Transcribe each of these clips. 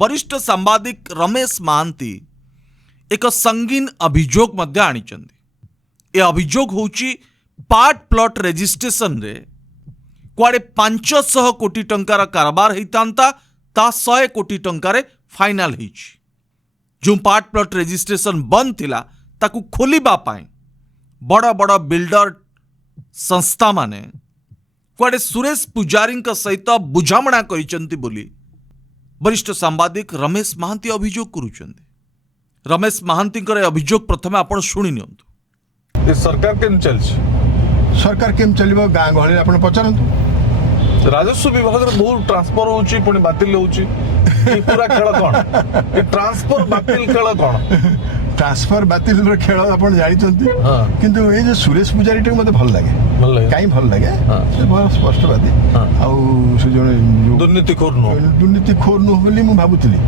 वरिष्ठ सांबादिक रमेश महांती एक संगीन अभियोग मध्य आनिचंदी। ए अभियोग होची पार्ट प्लॉट रेजिस्ट्रेशन रे कुआडे 500 कोटी टंकार कारबार होता ता 100 कोटी टंकार फाइनाल होईची। जो पार्ट प्लॉट रेजिस्ट्रेशन बंद थिला ताकू खोलिबा पाए बड़ बड़ बिल्डर संस्था माने कुआडे सुरेश पुजारी सहित बुझामणा करिसंती बोली वरिष्ठ सांबादिक रमेश महांती अभियोग करुचंदी। रमेश महांती अभियोग प्रथम आपण शुणी नियंतु। ये सरकार केम चलछि सरकार केम चलिबो गाँ गहली आपण पचारंतु। राजस्व विभाग रे बहुत ट्रांसफर होउछि पुणी बातिल होउछि ई पूरा खेल कोन ई ट्रांसफर बातिल खेल कोन ट्रांसफर बातिल खेल आपण जानिचंती। हां किंतु ए जे सुरेश पुजारी टे मते भल लागे काई भल लागे से बहुत स्पष्टवादी आउ से जने दुर्नीतिखोर नो बोली मु भाबुतली।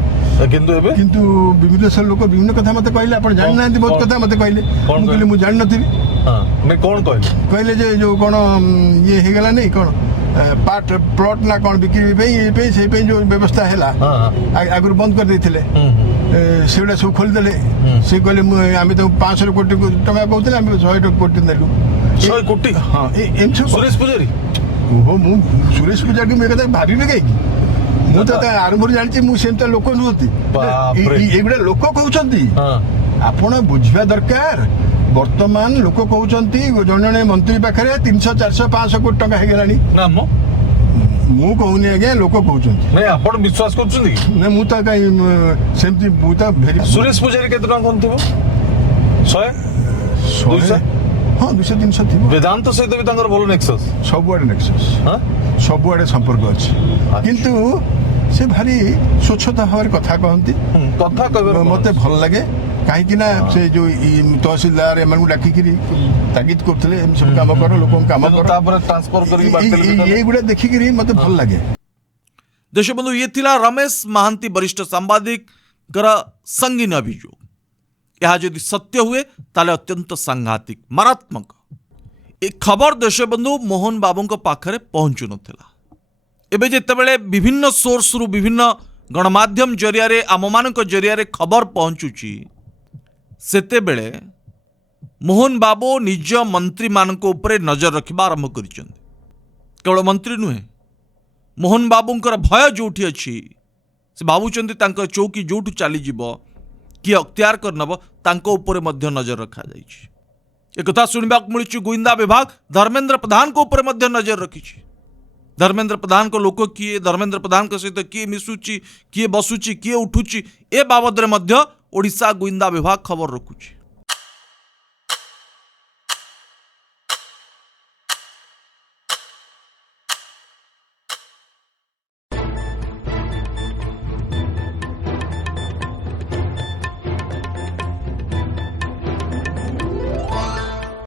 किंतु विभिन्न सर लोक विभिन्न कथा मते कहले आपण जानि नांती बहुत कथा मते कहले मु कहले मु जानि नथिबी। हां ने कोन कहले जे जो कोन ये हे गेला नै कोन पार्ट प्लॉट ना कोन बिक्री पे से पे जो व्यवस्था हैला आगुर बंद कर देथिले सेडा सब खोल देले से कहले आमे तो 500 कोटी टका कहउतले आमे 100 कोटी देलु 100 कोटी। हां एम सुरेश पुजारी ओहो मु सुरेश पुजारी मे कथा भाबिबे काई मु तो आरंभ जानि मु सेम तो लोक नुहती एबडा लोक कहउचंती। आपण बुझिबा दरकार वर्तमान लोक कहउचंती जण जणे मंत्री पाखरे 300 400 500 कोटी टका हे गेलानी ना मु कहूनी आज्ञा लोक कहउचंती नहीं आपण विश्वास करछुंती कि नै मु तो काई सेमती मु तो भेरी सुरेश पुजारी केते टका कोन थिबो 100 200 हां 200 300 थिबो। वेदांत सहित भी तांकर बोल नेक्सस सबुआडे नेक्सस हां सबुआडे संपर्क अछि किंतु से भारी स्वच्छता हवार कथा कहंती कथा कहबर मते भल लागे काहे कि ना से जो तहसीलदार एमन डाकिकरी तागिद करथले एम सब काम करो लोक काम करो तापर ट्रांसफर करी बात ये गुडा देखिकरी मते भल लागे। देशबंधु ये थिला रमेश महांती वरिष्ठ सांबादिक संगीन अभियोग। यह जदि सत्य हुए ताले अत्यंत सांघातिक मारात्मक ए खबर देशबंधु मोहन बाबू पाखरे पहुंचु नथिला। एबे जेतेबेले विभिन्न सोर्स रु विभिन्न गणमाध्यम जरिया रे आममानक जरिया रे खबर पहुंचुची सेतेबेले मोहन बाबू निज मंत्री मानक उपरे नजर रखिबा आरंभ करिसंती। केवल मंत्री नुहे मोहन बाबूंकर भय जोठी अछि से भाबुचंती तांकर चौकी जोठु चली जिवो कि अख्तियार कर नब तांको उपरे मध्य नजर रखा जाइछि। एक कथा सुनिबाक मिलुछि गोविंदा विभाग धर्मेंद्र प्रधान को उपरे मध्य नजर रखिछि। धर्मेंद्र प्रधान को लोक किए धर्मेंद्र प्रधान के सहित किए मिसुची किए बसुची किए उठुची ए बाबद रे मध्य ओडिशा गोविंदा विभाग खबर रखुछि।